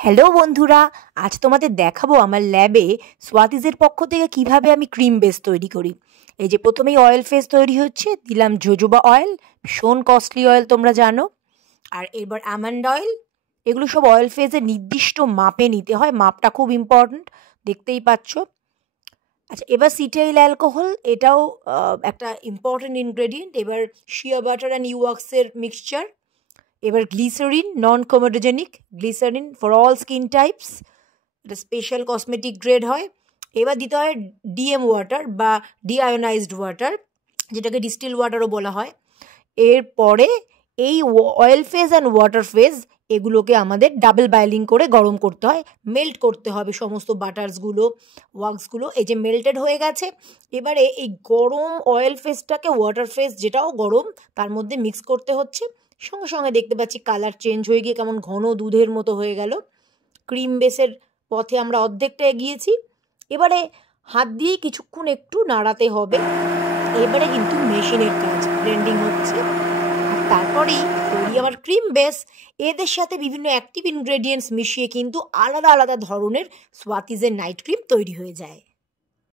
Hello বন্ধুরা, আজ তোমাদের দেখাবো আমার ল্যাবে সোয়াতিজের পক্ষ থেকে কিভাবে আমি ক্রিম বেস তৈরি করি। এই যে প্রথমেই অয়েল ফেস তৈরি হচ্ছে, দিলাম জোজোবা অয়েল, ভীষণ কস্টলি অয়েল তোমরা জানো। আর এবার আমন্ড অয়েল, এগুলো সব অয়েল ফেসের নির্দিষ্ট মাপে নিতে হয়, মাপটা খুব ইম্পর্ট্যান্ট, দেখতেই পাচ্ছ। আচ্ছা, এবার সিটাইল অ্যালকোহল, এটাও একটা ইম্পর্ট্যান্ট ইনগ্রেডিয়েন্ট। এবার শিয়া বাটার অ্যান্ড ইউওয়াক্সের মিক্সচার। এবার glycerin, non comedogenic glycerin for all skin types, এটা স্পেশাল কসমেটিক গ্রেড হয়। এবার দিতে হয় ডিএম ওয়াটার বা ডিআয়োনাইজড ওয়াটার, যেটাকে ডিস্টিল ওয়াটারও বলা হয়। এরপরে এই oil phase and water phase, এগুলোকে আমাদের ডাবল বয়েলিং করে গরম করতে হয়, মেল্ট করতে হবে সমস্ত বাটার্সগুলো, ওয়াক্সগুলো। এই যে মেল্টেড হয়ে গেছে, এবারে এই গরম অয়েল ফেজটাকে ওয়াটার ফেজ, যেটাও গরম, তার মধ্যে মিক্স করতে হচ্ছে। সঙ্গে সঙ্গে দেখতে পাচ্ছি কালার চেঞ্জ হয়ে গিয়ে কেমন ঘন দুধের মতো হয়ে গেল। ক্রিম বেসের পথে আমরা অর্ধেকটা এগিয়েছি। এবারে হাত দিয়ে কিছুক্ষণ একটু নাড়াতে হবে। এবারে কিন্তু মেশিনের কাজ, ব্লেন্ডিং হচ্ছে। আর তারপরেই তৈরি আমার ক্রিম বেস। এদের সাথে বিভিন্ন অ্যাক্টিভ ইনগ্রেডিয়েন্টস মিশিয়ে কিন্তু আলাদা আলাদা ধরনের সোয়াতিজের নাইট ক্রিম তৈরি হয়ে যায়।